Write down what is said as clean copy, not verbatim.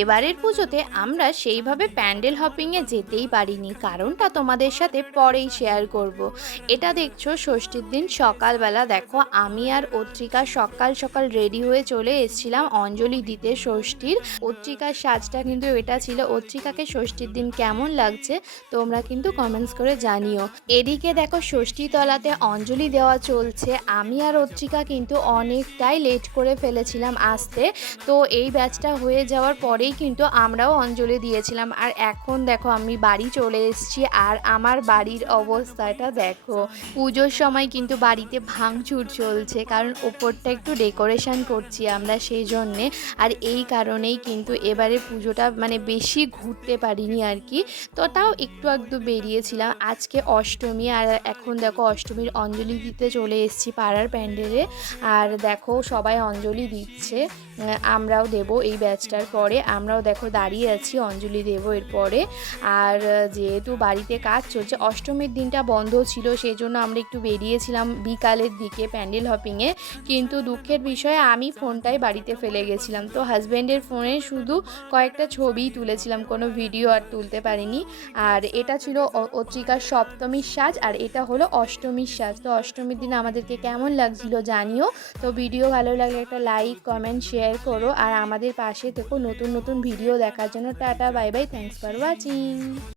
এবারের পুজোতে আমরা সেইভাবে প্যান্ডেল হপিংয়ে যেতেই পারিনি, কারণটা তোমাদের সাথে পরেই শেয়ার করব। এটা দেখছো ষষ্ঠীর দিন সকালবেলা, দেখো আমি আর অত্রিকা সকাল সকাল রেডি হয়ে চলে এসেছিলাম অঞ্জলি দিতে ষষ্ঠীর। অত্রিকার সাজটা কিন্তু এটা ছিল। অত্রিকাকে ষষ্ঠীর দিন কেমন লাগছে তোমরা কিন্তু কমেন্টস করে জানিও। এদিকে দেখো ষষ্ঠী তলাতে অঞ্জলি দেওয়া চলছে। আমি আর অত্রিকা কিন্তু অনেকটাই লেট করে ফেলেছিলাম আসতে, তো এই ব্যাচটা হয়ে যাওয়ার পরেই কিন্তু আমরাও অঞ্জলি দিয়েছিলাম। আর এখন দেখো আমি বাড়ি চলে এসেছি, আর আমার বাড়ির অবস্থাটা দেখো। পুজোর সময় কিন্তু বাড়িতে ভাঙচুর চলছে, কারণ ওপরটা একটু ডেকোরেশন করছি আমরা সেই জন্যে। আর এই কারণেই কিন্তু এবারে পুজোটা মানে বেশি ঘুরতে পারিনি আর কি। তো তাও একটু একটু বেরিয়েছিলাম। আজকে অষ্টমী, আর এখন দেখো অষ্টমীর অঞ্জলি দিতে চলে এসেছি পাড়ার প্যান্ডেলে। আর দেখো সবাই অঞ্জলি দিচ্ছে, আমরাও দেব। এই ব্যাচটার পরে আমরাও দেখো দাঁড়িয়ে আছি, অঞ্জলি দেব এরপরে। আর যেহেতু বাড়িতে কাজ চলছে, অষ্টমীর দিনটা বন্ধ ছিল, সেই জন্য আমরা একটু বেরিয়েছিলাম বিকালের দিকে প্যান্ডেল হপিংয়ে। কিন্তু দুঃখের বিষয়ে আমি ফোনটাই বাড়িতে ফেলে গেছিলাম, তো হাজব্যান্ডের ফোনে শুধু কয়েকটা ছবিই তুলেছিলাম, কোনো ভিডিও আর তুলতে পারিনি। আর এটা ছিল অত্রিকার সপ্তমীর সাজ, আর এটা হলো অষ্টমীর সাজ। তো অষ্টমীর দিন আমাদেরকে কেমন লাগছিল জানিও। তো ভিডিও ভালো লাগলে একটা লাইক কমেন্ট শেয়ার করো, আর আমাদের পাশে থেকো নতুন নতুন ভিডিও দেখার জন্য। Tata bye bye, thanks for watching.